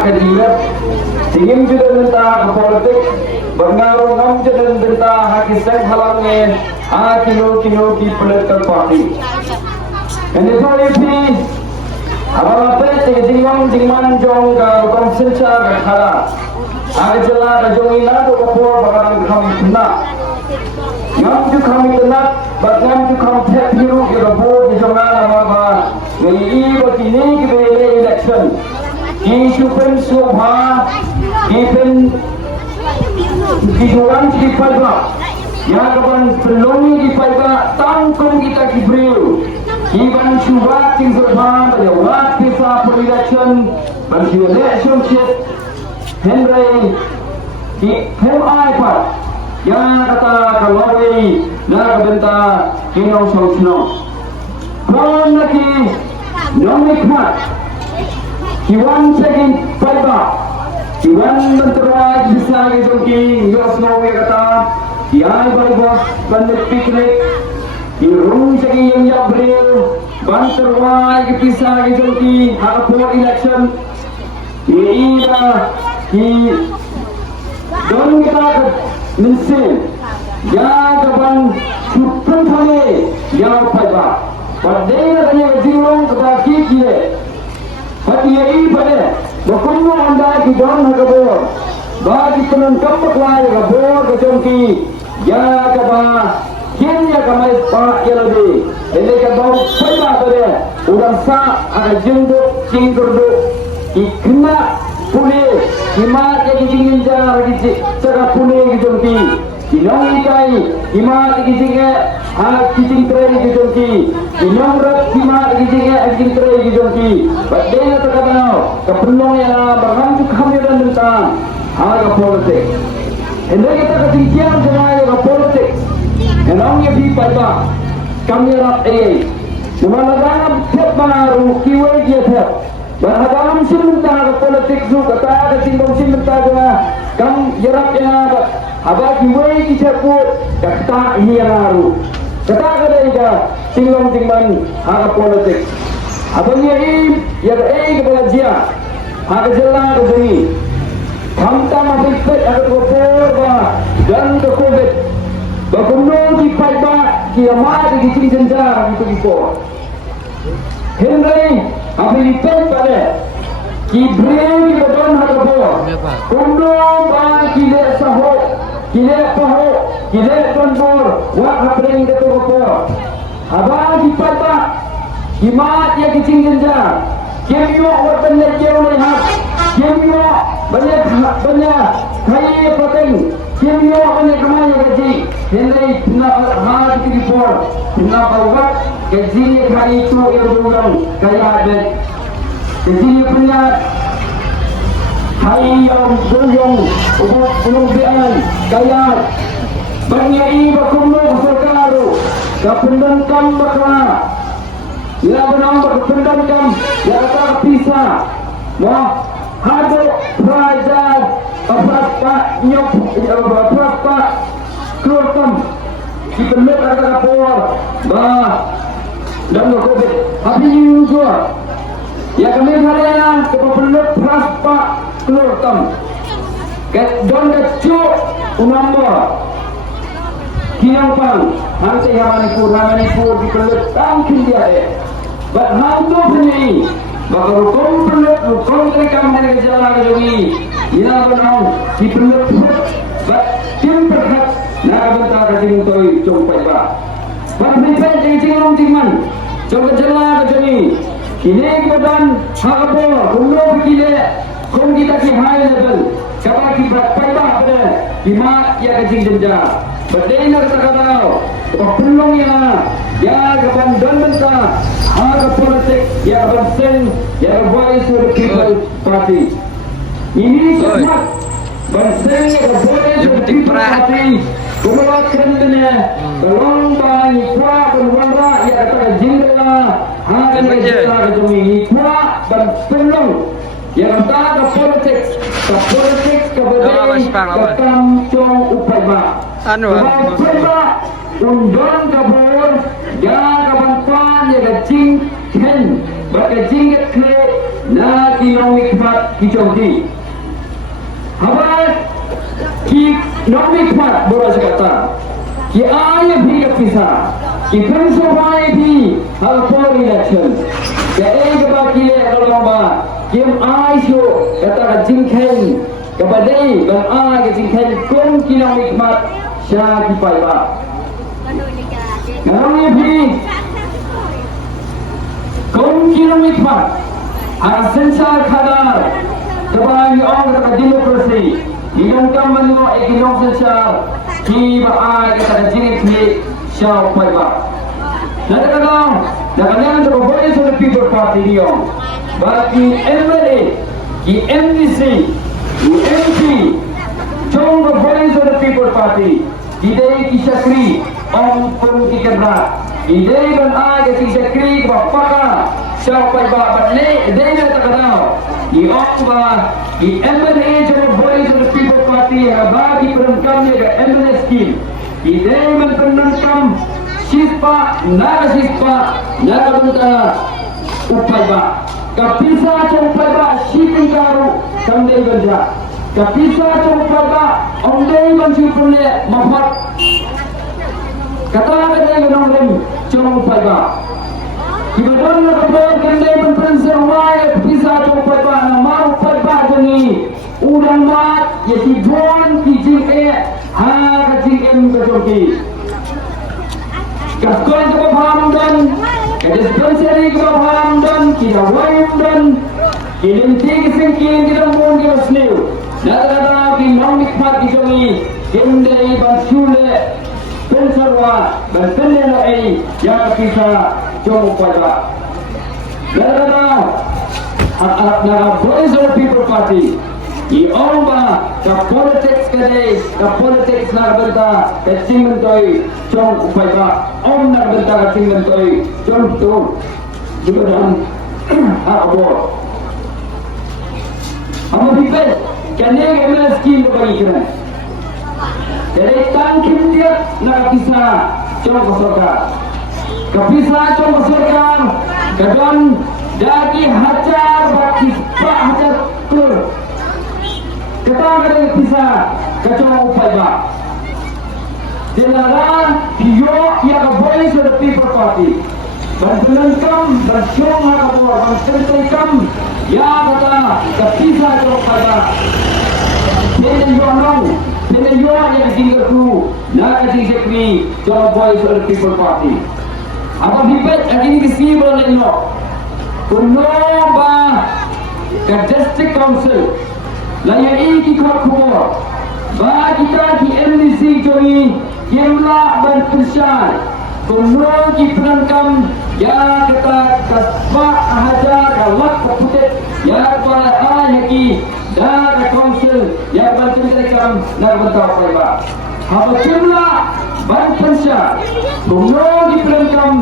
Kadilat, tingin juga tentang ke politik, bernaruh ngam juga tentang hakisah halangnya, kilo di political party. Ini politik, apa tingman jong ke konsensa ke khala, jelas jong ina tu kapur bakaran kami kena. Ngam tu kami kena, ngam tu kami tak biru ke kapur di jongan apa, ini begini kita election. Isupen Subha, Ipen Kijuan di Palba, yang kapan pelongi di Palba, tangkong kita kibriu. Iban Subha ting Subha, lewat pisa election, bersiu election shit, Henry, di MI Pak, yang kata kalau ini, nak bentar kino sosno. Kawan lagi, nomik mat. Iwan second Palba, Iwan menterwaj bisa gitu ki, Yosno kata, Iai Palba bandit piknik, Irung second yang Jabril, banterwaj bisa gitu ki, hapur election, Ida, don kita mensin, ya kapan supun thame, ya Palba, padahal katanya jirong kebaki kile. Hati ini pada, berkumpulan anda di dalam kabur, bagi penangkap peklai kabur kecongki, ya kabah, kini ya kamai pak ya lebih, ini kabur pada pada, orang sa ada jenduk cingkerduk, ikna pulih, imat yang dijingin jangan lagi cara pulih kecongki. Inong ikai, imat gijinge, anak gijing tray gijongki. Inong rat imat gijinge, gijing tray gijongki. Badena terkadang, kepulong ya, bahkan tu kami dan tentang, agak politik. Hendak kita ketinggian semua agak politik. Inong ya di pada, kami rat Semua dalam tiap baru kiwai dia tiap. Berhadam sementara politik tu kata kesimbang sementara kam jerak yang ada. Abah kiwai kita pun kata ini yang baru. Kata kata ida singlong tingman hak politik. Abangnya ya kepada dia hak jelas ke sini. Hamta masih ada kopor dan ke covid. Bakunong di Palba kiamat di sini senja itu dikor. Henry apa dipet pada kibreng di badan hadapo kondom bang kile saho kile paho kile konbor wak hapreng de topo abang dipata kimat ya kicing genja kemyo watan le jeu le hat kemyo banyak kai protein kemyo banyak kamai gaji Henry na ha di por na bawat gaji kai itu yang dorang kaya ada gaji punya hai yang dorong ubah penumpian kaya banyak iba kumno serkaru kapendangkam bakla ya benang kapendangkam ya kata pisah wah hado raja apa nyok apa keluarkan kita lihat ada kapor bah dan covid tapi juga ya kami hari keperluan praspa keluarkan don kecuk umamba kiang pang hanse Manipur dikelut tangkin dia but hantu seni bakal hukum rekam dari gejala kejongi ina benang diperlut but kim perhat nak bentar kacing toy congpai ba but prepare jeng man coba jela kejongi kini kemudian hakapo kumno kile kum kita ki high level kapa ki berapa pada kima ya kacing jenja berdena kata-kata pulong ya kapan don bentar harga politik ya bersen ya voice of the people party ini semua bersen ya voice of the people party kumulot kandana belong bang ikwa berwara ya kata jindela harga kita kejumi ikwa berpulong ya kata politik kebetulan ketam cong upai ba upai ba undang kabur ya kapan pan ya kacing ken bakacing ke na kinong mikmat kichongti. Habat ki nong mikmat boros kata. Ki ay bhi kapisa. Ki penso ay bhi halpor election. Ke ek baki le kalomba. Kim ay syo kata jingkhen kabadai ban ay ke jingkhen kon kinong mikmat sya ki paiba. Nong bhi kon kinong mikmat ang sensar khadar kepada orang kata demokrasi hidung kam menengok ekinong sensar ki baai kata jingit ni syau paiba nak kata untuk voice of the people party dia bagi MLA ki MDC ki MP chong the voice of the people party idai ki syakri om pun ki kerja idai ban ai ki syakri bapaka siapa ibarat ni dia tak kenal di oktober di MNA Joint Voice of the People Party bagi perengkamnya ke MNA scheme di dia memperengkam sispa nara bentar upai ba kapisa upai ba shipping karu sambil kerja kapisa upai ba ondai mensyukurnya mafat kata dengan orang upai ba Kibadon na kapag kanday penprensa waya pisa to pagba na mau pagba jani udang mat ya si John ki jing ha ka jing ka joki kaskon ko paham dan ka dispensary ko paham dan ki da wayum dan ki linti ki singkin ki da mon ki wasnew na ki mau mikmat ki joki kanday bansule pensarwa dan penela ai ya pisa jom pada na voice of the people party I omba ka politics na benda ka cingmentoi jom pada om na benda ka cingmentoi jom tu jugaran abor amo bipet kane gamel scheme bagi kena jadi tangkim dia na bisa jom kosoka kapisa jom kosoka kadon dagi hajar baki hajar tur kita kada bisa kacau upaya ba dilarang yo ya ka voice of the people party berlengkam bersyong ha kabor bersentekam ya kata kapisa jom upaya dengan yo nong dengan yo yang tinggal tu nak sekretari jom voice of the people party apa bipet ini kisi boleh no kuno ba ke district council layai ki khubur ba kita ki MDC joi kemla ban persyar kuno ki perangkam ya kata kasba hajar galak keputet ya ba ki da ke council ya ban perangkam nak bertahu apa apa kemla ban persyar kuno ki perangkam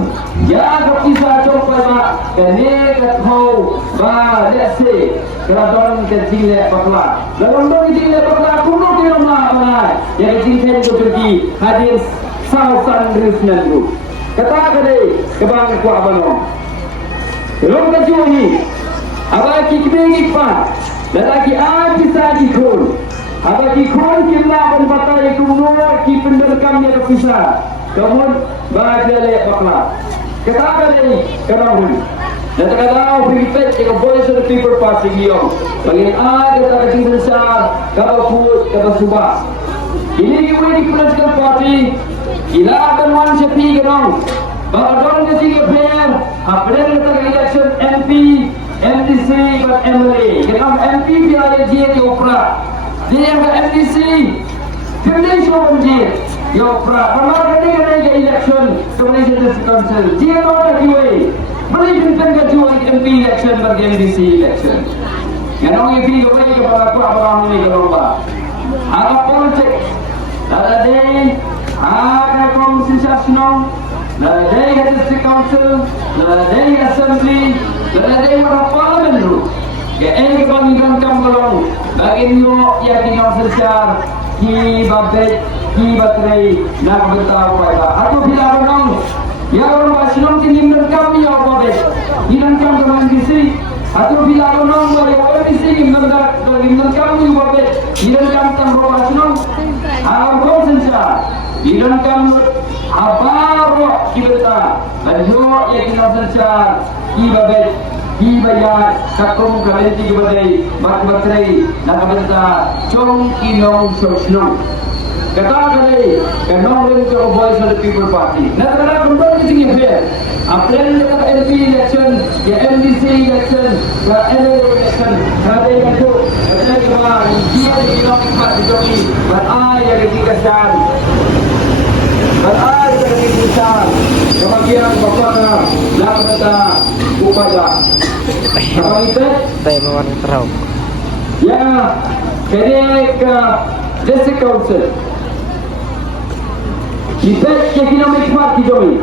ya kapisa coba ba kene kathau ba lese keradon ke jingle bakla lalondong jingle bakla kuno ki rumah banai ya jingle ko pergi hadir sausan risnan group kata kade kebang ko abano rom ka juhi aba ki kibegi pa lalaki a bisa dikon aba ki kon kimla ban batai kuno ki penderkamnya kapisa kamun ba lele bakla kata ni kenapa? Dan terkadang berita jika voice of the people party giom. Bagi ada kata kecil besar, kalau put kata subah. Ini kita di political party, kita akan wan sepi kenong. Bahagian kecil player, apa yang kita election MP, MDC dan MLA. Kita MP biaya dia di opera, dia yang MDC, pilih siapa dia. Yo pra, kamar kini kena election Malaysia District Council. Dia tak kiway. Beli pintar kecuali MP election bagi MDC election. Yang orang yang pilih kiway kepada aku apa orang ini kelomba. Agak politik. Ada day, ada komisi nasional, ada day District Council, ada day Assembly, ada day mana parlimen tu. Ya ini kebanyakan kampung. Bagi lo yang tinggal sesar, ki babet. Ki baterai nak bertahu apa? Aku bilang orang, ya orang Muslim tinggi mereka ni apa deh? Iran kan dengan gisi, Atau bila orang boleh di sini mengenal kamu boleh direnkan tambah senang. Aku senja direnkan abar kita. Ayo yang kita senja ibadat ibayat kakum kalenti ibadai matmatrai nakabenta chong kinong sosno. Kata kali, kenong rin ko Voice of the People Party. Nakala kung sing affair. Apel ka MP election, ya MDC election, ya NA election. Kada ito, kada ba dia di nok party joki. But I yang dikasyan. But I yang dikasyan. Kemudian bapak na lakata upaya. Apa itu? Tayo mawan teraw. Ya, kaya ka district council. Kita economic party jomi.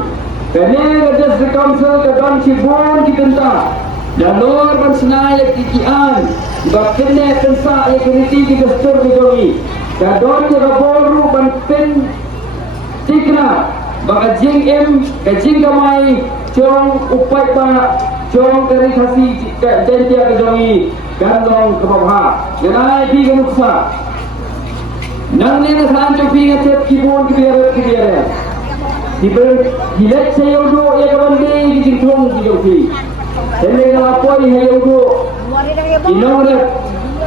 Kerana district council kadang cibun ditentang. Dan luar bersenai kikian. Baknya tensa equity kita stur jomi. Kadang jaga boru banten tikna. Baka jing kajing kamai cong upai pa cong kerisasi jantia jomi. Gandong kebabha. Kenai di kenuksa. Nang ni nasan tu pingat cep kibun kibiara. Hilat saya udo ya kabande kijingtong kijoki. Sende apa ni saya udo. Inong dah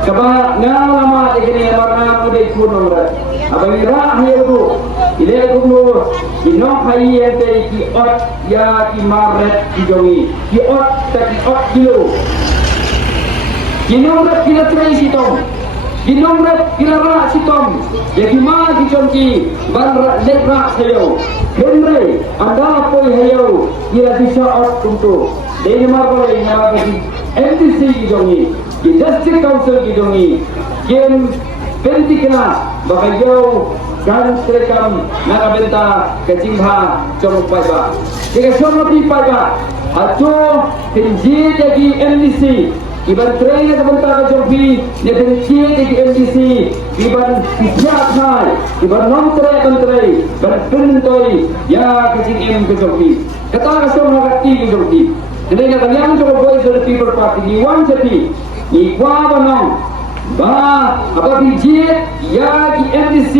kaba ngam lama dekini marna muda ikut nomor. Abang ira saya udo. Ile kuno inong hai ente ki ot ya ki maret kijoki. Ki ot tak ki ot kilo. Inong dah kila trai sitong. Ginomret kilara sitom yagima kichonki banra lekra sayo henry anda poi hayo kira bisa out kuntu deni margole nabagi MDC kijongi di district council kijongi kem pentikna bakayo kan trekam nakabenta kajingha chomok paiba jika chomok paiba acho tenji dagi MDC Iban train na sebentar jogi, dia benci di MDC, iban siap hai, iban non tray, iban pentoi, ya kecing ke jogi. Kata kasih mengerti ke jogi. Jadi nak yang coba Voice of the People Party di wan jadi, di kuabanong, apa biji, ya di MDC,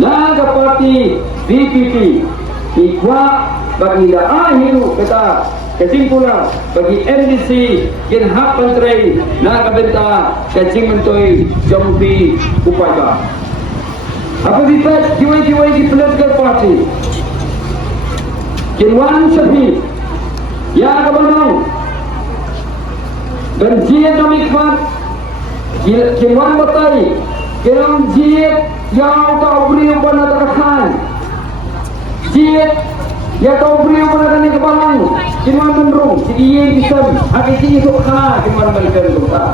naga party, PPP, di kuah bagi dah hidup kata. Kesimpulan bagi MDC kin hak menteri nak kabenta kecing mentoi jampi upaya. Apa kita jiwa-jiwa di political party kin wan sapi ya kabanong dan jiat kami kuat kin wan batai kin jiat yang kau beri pada takkan jiat ya kau beri pada ni kabanong Kiman menrung, jadi bisa, agak sini tu kah, kiman berikan kita.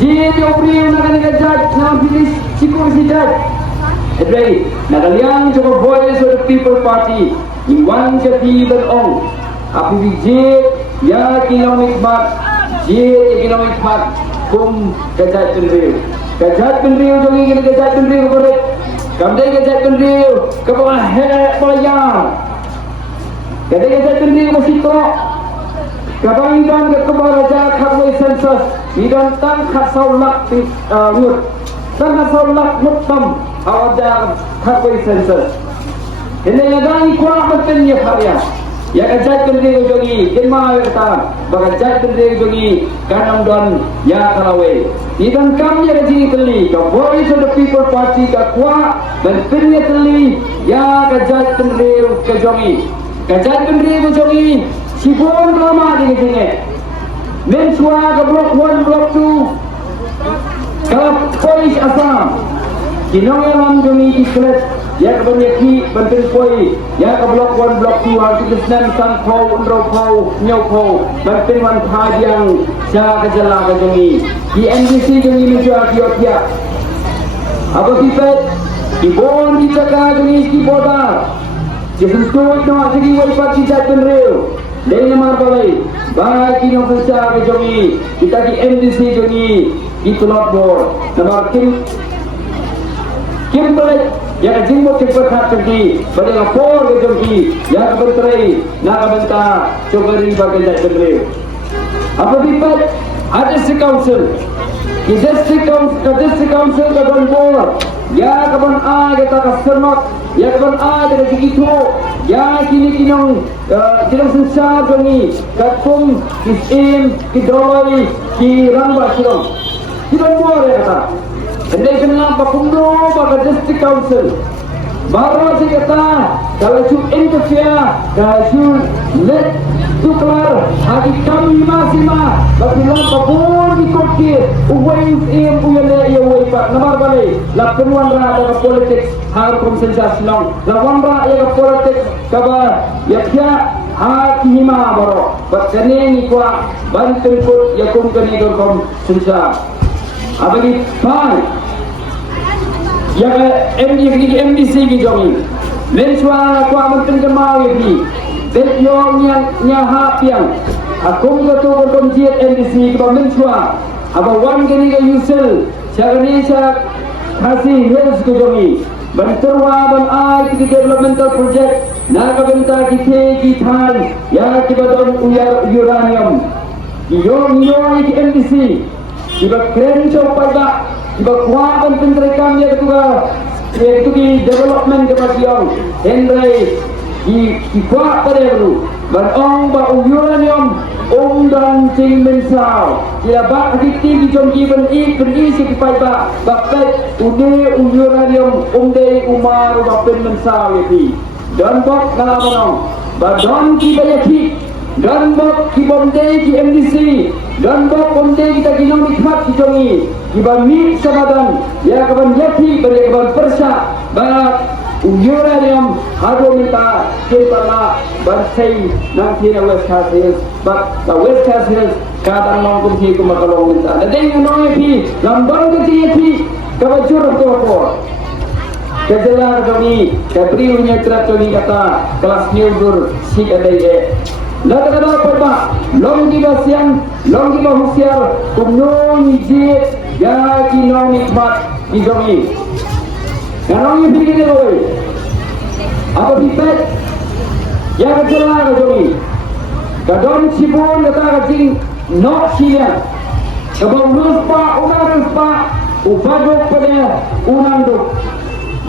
Jadi operi nak kena judge, nak pilih sikur si judge. Jadi, nak kalian coba Voice of the People Party, iwan jadi berong. Api bijak, ya kilometer mat, kilometer mat, kum kejat pendiriu. Kejat pendiriu jangan kena kejat pendiriu korek. Kamdai kejat pendiriu, kebawah hek bayar. Jadi kita sendiri masih tok. Kabang idan ke kebaraja khaboi sensus. Idan tang khasaulak mut. Tang khasaulak mutam. Awaja khaboi sensus. Ini yang kuah betul ya karya. Ya kejat sendiri jogi. Kemah kata. Bagajat sendiri jogi. Kanam don ya kalawe. Idan kami yang sini teli. Ka Voice of the People Party ka kuah dan pilih teli. Ya kejat sendiri ke jogi. Kejat pendiri mencobi sibun lama di sini. Mensua ke blok 1, blok 2. Kalau polis Assam, kinong yang menjadi ikhlas, ya kebanyakan penting polis, ya ke blok 1, blok 2, kita senang sangkau, unrokau, nyokau, penting manfaat yang saya kejelah kejami. Di NDC jami menjual kiot-kiot. Apa sifat? Ibon kita kagumi kibodar. Jepun tuan nak segi wajib kita penreu. Dengan marbalai, bagi yang besar kejomi, kita di MDC jomi, di Telok Bor, nomor kim balik, yang jimbo cepat hati, pada lapor kejomi, yang berterai, nak bentar, coba riba kita penreu. Apa sifat? District Council. Di District Council kaban board. Ya kaban A kita kasernot. Ya kaban A kita gitu. Ya kini kinong kinong sensar doni. Katkum kisim kidroloi kiramba kinong. Kaban board ya kata. Hendai kena pakumdo baka District Council. Baru si kata kalau you interfere, kalau you let tukar hati kami masih mah, tapi lampa pun dikokir, uwais uyale uwai pak, namar balik, lakukan rada ke politik har konsentrasi long, lawan rada ke politik kabar, ya hati hima baru, berkene ni kuat, bantu pun ya kumkani dorkom sensa, abadi fine. Ya MDC ki jongi menswa ko amanten kemau yi det yong nya ha piang akum ko to jiet MDC ko menswa aba wan gani ga yusel chagani cha khasi hills ko jongi banturwa ban ai ki developmental project na ka benta ki the ki than ya ki badon uranium ki yong ki MDC ki ba kren cho pada Ibakuakan penterikan dia ketua yaitu di development kebagian Henry di kuat pada dulu berong ba uranium dan cing mensau tidak bak hati di jom given berisi kipai ba bakat ude uranium umar bapen mensau yati dan bok ngalaman badon ki bayaki dan bok ki bomde ki MDC dan bok bomde kita ginong nikmat ki jongi kiba mi sabadan ya kaban yati beri kaban persa ba uranium hado minta kepala bansai nanti na West Coast Hills but the West Coast Hills kadang mangkum hi kumakalong minta dadeng ano yapi lambang ke yapi kabajur ko kejelar kami kapriunya tratoni kata kelas nyugur sik adai Lada kada perba, long di basian, long di bahusiar, kumnong ijit, ya kinong nikmat di jongi. Kanong yung pinigil ko apa pipet, ya kacala ka jongi. Kadon sibon kata kacing, no siya. Kabang ruspa, unang ruspa, upadok pada unang duk.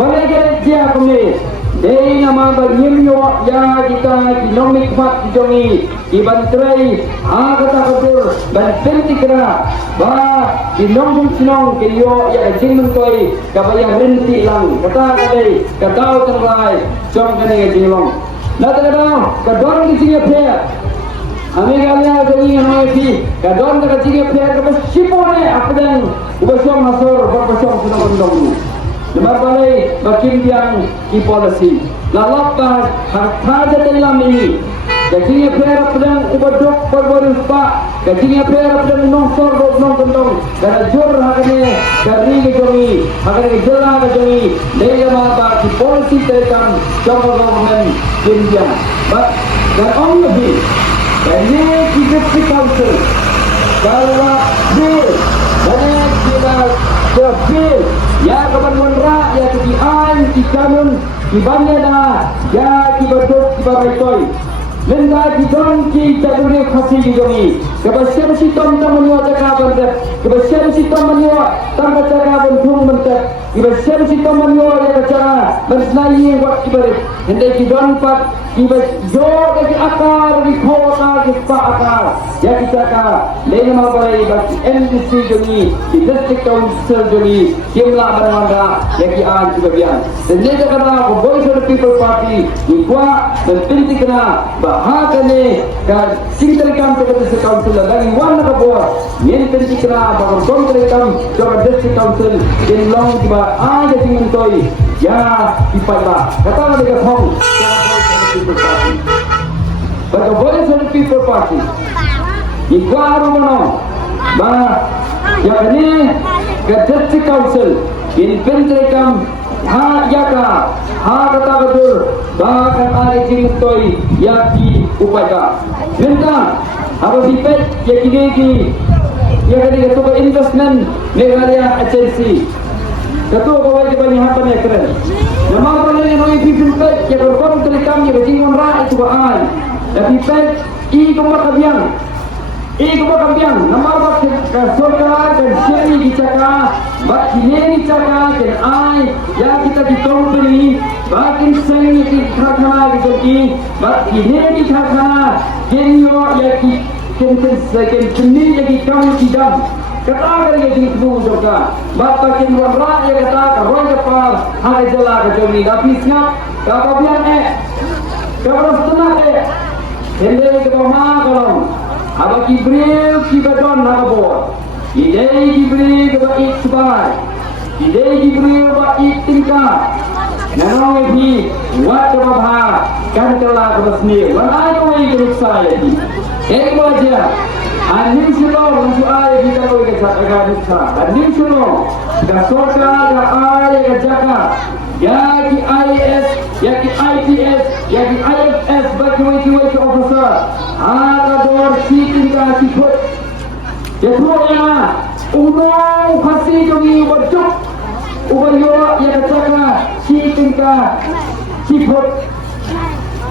Balik kaya dia kami. Dei nama bagimyo ya kita kinong nikmat jongi ibantrai kata kadur dan pentikra ba kinong kinong kiyo ya jing mentoi kabayang renti lang kata kali katau terai jong kene jinglong nata kadang kadon kisinya pe ame galia jongi nganoiti kadon kisinya pe kabasipone apdan ubasong masor babasong sunong Nomor balai bakim yang ki policy. Lalapar harta dalam ini. Kajinya pera pedang ubadok berbaris pak. Kajinya pera pedang nongsor nong kentong. Karena jur hakane kari kejongi, hakane jelah kejongi. Daya mata ki policy terekam jangka government India. But dan on lebih. Ini District Council. Kalau bill, banyak kita bill. Ya kapan menra ya kian kikanun kibanya na ya kibadok kibabaitoy lenda kidon ki jadune khasi kijongi kabasya si tom tamanyo jaka banda kabasya si tamanyo tamba jaka bundung banda kabasya si tamanyo ya jaka bersnai wat kibare hende kidon pat kibas jo ki akar di khota ki pa akar ya kitaka lena mabalai bak MDC jongi di District Council jongi kimla banwanda ya ki an kibabian dan leda kana ko Voice of the People Party ikwa dan pintikna bahagane ka singterikam ke District Council lagi wan ka bo yen pintikna bakon kontrikam ke District Council in long ba ada tingentoi ya ipaiba kata daga hong Baka Voice of the People Party ikwa arumono ba ya kani ke District Council in pintikam yaka kata betul bahkan ada cintoi yaki upaya minta apa sifat yaki ya kali ketua investment Meghalaya agency ketua kawai banyak apa ni keren nama apa ni noi sifat ya berkom terekam ya jingon ra itu baan tapi sifat i kemar kabiang एक बकबियां नंबर बक सोका dan seri dicaka bak kini dicaka dan ai ya kita di company bakin seni di karkhana di bak kini di karkhana genyo ya ki ken seni ya ki kam tidam kata kali di tu soka bak bakin warra ya kata roy kapal hai jala ke joni habisnya kapabian kabrastuna hende ke mama kalong Aba Jibril kibadon nakabot. Idei Jibril kaba iksubai. Idei Jibril kaba iktingkat. Nanong ibi wat kaba bha kan kala kaba snil. Wan ay kawai keruksa yadi. Ek wajah. Anim sulo lansu ay di kawai keruksa. Anim sulo kasoka ka ay kajaka. Ya ki IAS, ya ki IPS, ya ki IFS bagi wajib officer. Ada dor siting ka siput. Ya tuanya unong pasti jogi wajib. Ubayo ya kacaka siting ka siput.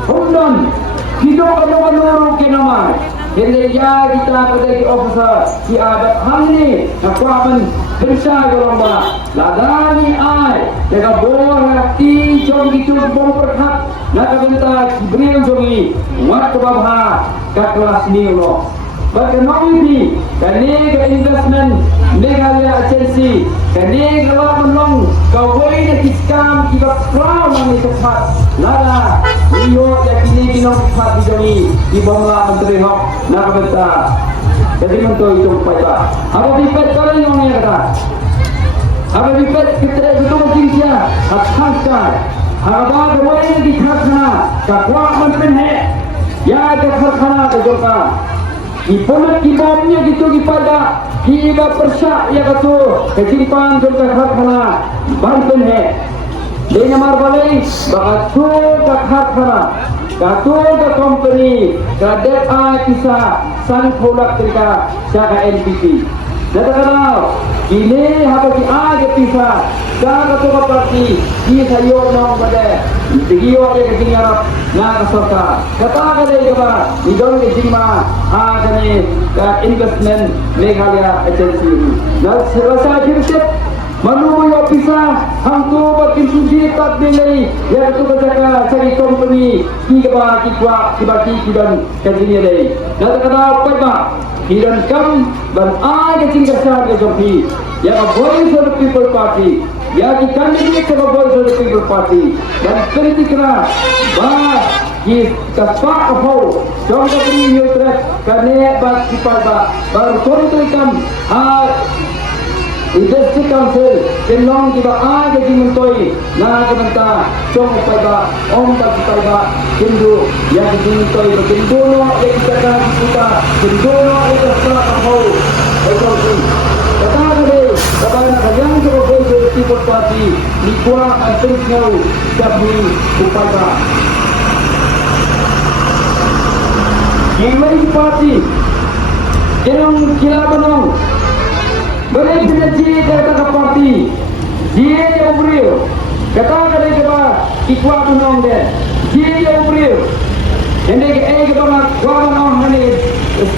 Undon hidup anu kenama. Hele ya kita pada officer si adat hamni nakwaman bersya golomba ladani ai jaga bola ti jom gitu bom perhat nak benta Jibril jogi wat babha ka kelas ni lo bagaimana ini kani ke investment negara agensi kani kalau menong kawai nak iskam kita crown ni cepat lada iyo yakini binong cepat jogi di bawah menteri hok nak benta jadi mentoi itu pada apa dipet kalau yang ni kata apa dipet kita itu mungkin dia akan apa dua ini dikhasna kakuat menteri he ya dikhasna kejoka ipolat ibamnya gitu kepada kiba persyak ya katu kejimpan juga khasna banten he dia nyamar balik bakatu khasna Katu ke company, kadet kisah san produk mereka jaga NPT. Jadi kalau ini apa di kisah jaga tu parti ini saya nak pada video ada ketinggalan Arab nak serta. Kata kali apa? Idol kejima ni investment Meghalaya agency. Nah selesai kirset Manuyo pisah hantu batin suji tak nilai ya itu berjaga cari company kiba kidan kajini deh. Nanti kata apa bah kidan kam dan ai kecing kesal ke joki ya voice of the people party ya kita ni ke voice of the people party dan kritiklah bah ki kaspa ho jom kapri yutre kane bak kipada baru kontuikam District Council kenong kita ada di mentoi na kementa song paiba om tak paiba hindu yang di mentoi berkendono yang kita kan kita kendono itu salah kau itu kata ada kata nak yang kita boleh people party di kuah antenau tapi upaya yang party kenong kila benong Beri energi dari parti, dia yang beri. Kata kali kita ikut menong deh, dia yang beri. Ini kita kuat menong ni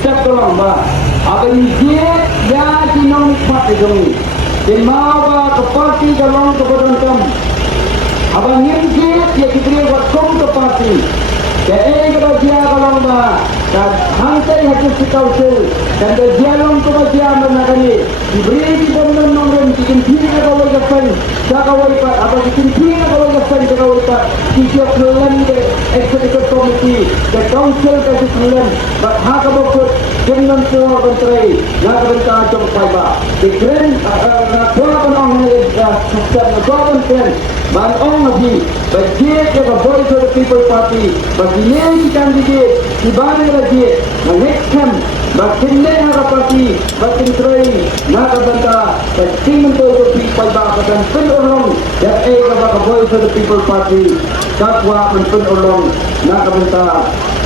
step tolong bah. Apa dia ya tinong parti dong. Dimana ke parti kalau ke beruntung. Apa ni dia kita buat kom ke parti. Kita dia kalau bah. Dan hantai hasil council dan dia long tu dia menangani diberi di bawah nombor bikin tinggi kalau lepas jaga wipat apa bikin tinggi kalau lepas jaga wipat tiga bulan ke executive committee the council kasih bulan hak abot dengan semua menteri nak bentang jom paiba dikren nak buat penong ni sukses nak buat kren ban ong lagi bagi ke voice of the people party bagi ni candidate di bawah lagi next time makin lehar parti makin terai nak benda penting untuk people bahkan penolong dan kalau voice of the people party takwa penolong nak benda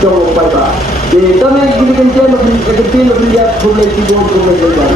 jauh pada di tanah ini kan dia lebih lihat boleh tidur boleh jalan